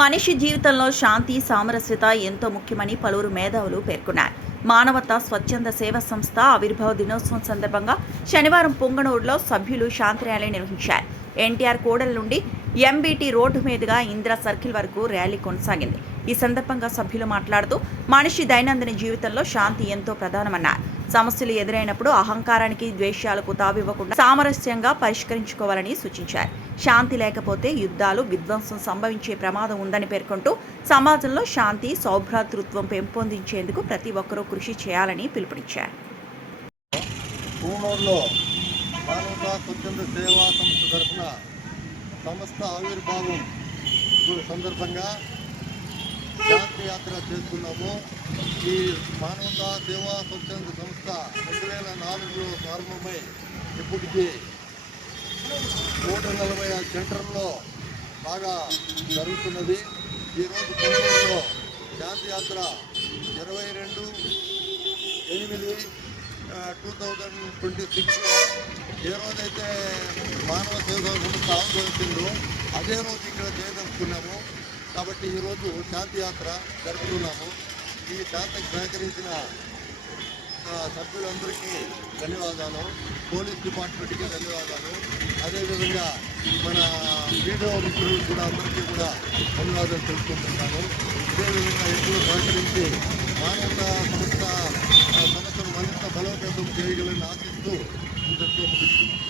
మనిషి జీవితంలో శాంతి, సామరస్యత ఎంతో ముఖ్యమని పలువురు మేధావులు పేర్కొన్నారు. మానవతా స్వచ్ఛంద సేవా సంస్థ ఆవిర్భావ దినోత్సవం సందర్భంగా శనివారం పుంగనూరులో సభ్యులు శాంతి ర్యాలీ నిర్వహించారు. ఎన్టీఆర్ కూడలి నుండి ఎంబీటీ రోడ్డు మీదుగా ఇందిరా సర్కిల్ వరకు ర్యాలీ కొనసాగింది. ఈ సందర్భంగా సభ్యులు మాట్లాడుతూ మనిషి దైనందిన జీవితంలో శాంతి ఎంతో ప్రధానమన్నారు. సమస్యలు ఎదురైనప్పుడు అహంకారానికి, ద్వేషాలకు తావివ్వకుండా సామరస్యంగా పరిష్కరించుకోవాలని సూచించారు. శాంతి లేకపోతే యుద్ధాలు, విధ్వంసం సంభవించే ప్రమాదం ఉందని పేర్కొంటూ సమాజంలో శాంతి, సౌభ్రాతృత్వం పెంపొందించేందుకు ప్రతి ఒక్కరూ కృషి చేయాలని పిలుపునిచ్చారు. మానవతా స్వచ్ఛంద సేవా సంస్థ తరఫున సంస్థ ఆవిర్భావం సందర్భంగా శాంతి యాత్ర చేస్తున్నాము. ఈ మానవతా సేవా స్వచ్ఛంద సంస్థ 2004లో ప్రారంభమై ఇప్పటికీ 146 సెంటర్లో బాగా జరుగుతున్నది. ఈరోజు పుంగనూరులో శాంతి యాత్ర 22/8/2026లో ఏ రోజైతే మానవ సేవా సంస్థ ఆవిర్భవించిందో అదే రోజు ఇక్కడ చేయదలుచుకున్నాము. కాబట్టి ఈరోజు శాంతి యాత్ర జరుపుతున్నాము. ఈ శాంతికి సహకరించిన సభ్యులందరికీ ధన్యవాదాలు, పోలీస్ డిపార్ట్మెంట్కి ధన్యవాదాలు, అదేవిధంగా మన వీడియో మిత్రులు కూడా అందరికీ కూడా ధన్యవాదాలు తెలుసుకుంటున్నాను. ఇదేవిధంగా ఎప్పుడు సహకరించి మానవతా సంస్థను మరింత బలోపేతం చేయగలని ఆశిస్తూ ఇంతటితో ముగిస్తున్నాను.